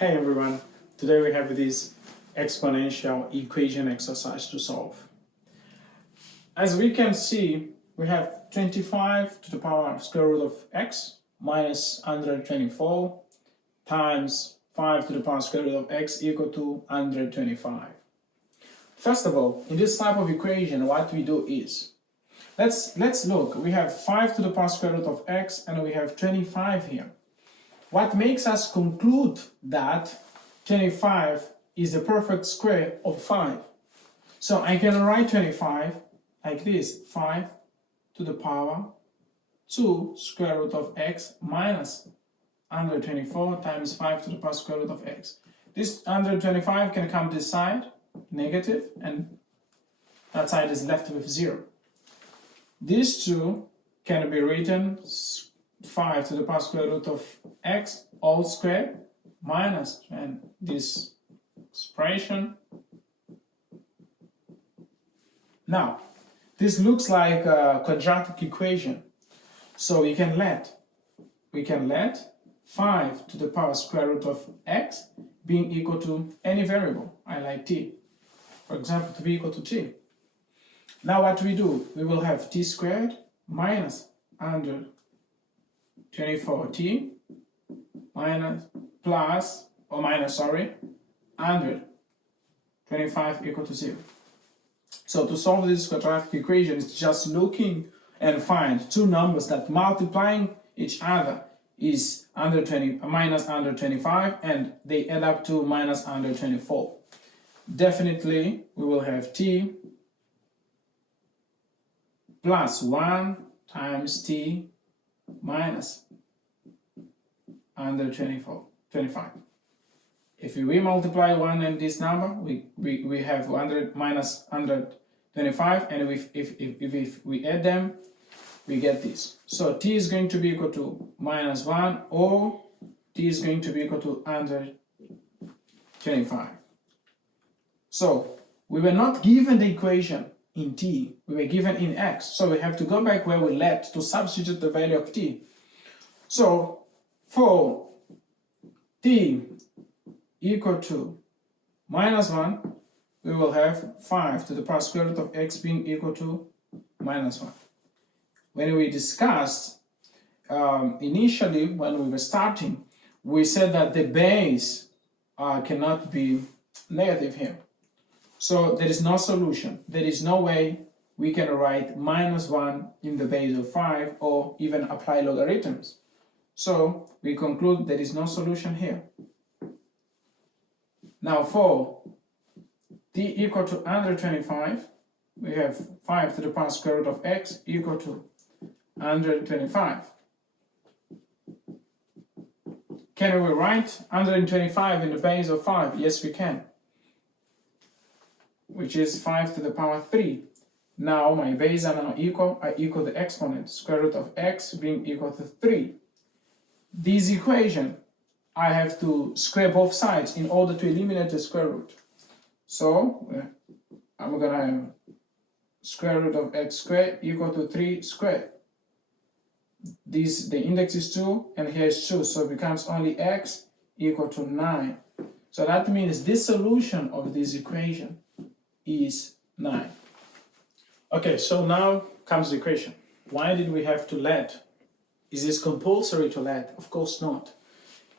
Hey everyone, today we have this exponential equation exercise to solve. As we can see, we have 25 to the power square root of x minus 124 times 5 to the power square root of x equal to 125. First of all, in this type of equation, what we do is, let's look. We have 5 to the power square root of x and we have 25 here. What makes us conclude that 25 is the perfect square of 5? So I can write 25 like this, 5 to the power 2 square root of x minus 124 times 5 to the power square root of x. This 125 can come this side, negative, and that side is left with 0. These two can be written 5 to the power square root of x all squared minus, and this expression. Now, this looks like a quadratic equation. So we can let 5 to the power square root of x being equal to any variable. I like t. For example, to be equal to t. Now what we do, we will have t squared minus 124t minus plus, or minus, sorry, 125 equal to 0. So to solve this quadratic equation, it's just looking and find two numbers that multiplying each other is minus 125, and they add up to minus 124. Definitely, we will have t plus 1 times t minus 125. If we multiply 1 and this number, we have 100 minus 125, and if we add them, we get this. So t is going to be equal to minus 1, or t is going to be equal to 125. So we were not given the equation in t, we were given in x. So we have to go back where we left to substitute the value of t. So for t equal to minus 1, we will have 5 to the power square root of x being equal to minus 1. When we discussed initially, when we were starting, we said that the base cannot be negative here. So there is no solution. There is no way we can write minus 1 in the base of 5 or even apply logarithms. So we conclude there is no solution here. Now for t equal to 125, we have 5 to the power square root of x equal to 125. Can we write 125 in the base of 5? Yes, we can, which is 5 to the power 3. Now my base are now equal. I equal the exponent, square root of x being equal to 3. This equation, I have to square both sides in order to eliminate the square root. So I'm going to have square root of x squared equal to 3 squared. The index is 2 and here is 2, so it becomes only x equal to 9. So that means this solution of this equation is 9. Okay, so now comes the equation. Why did we have to let? Is this compulsory to let? Of course not.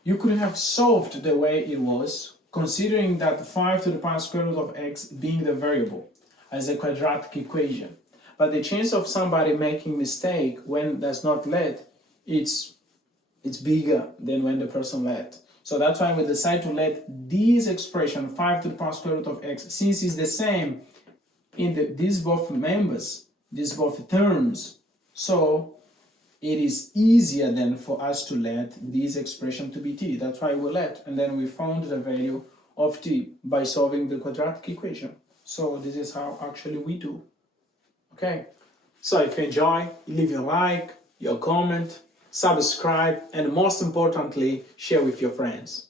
You could have solved the way it was, considering that 5 to the power square root of x being the variable as a quadratic equation. But the chance of somebody making mistake when does not let, it's bigger than when the person let. So that's why we decide to let this expression 5 to the power square root of x, since it's the same in these both members, these both terms, so it is easier then for us to let this expression to be t. That's why we let, and then we found the value of t by solving the quadratic equation. So this is how actually we do. Okay, so if you enjoy, leave your like, your comment, subscribe, and most importantly, share with your friends.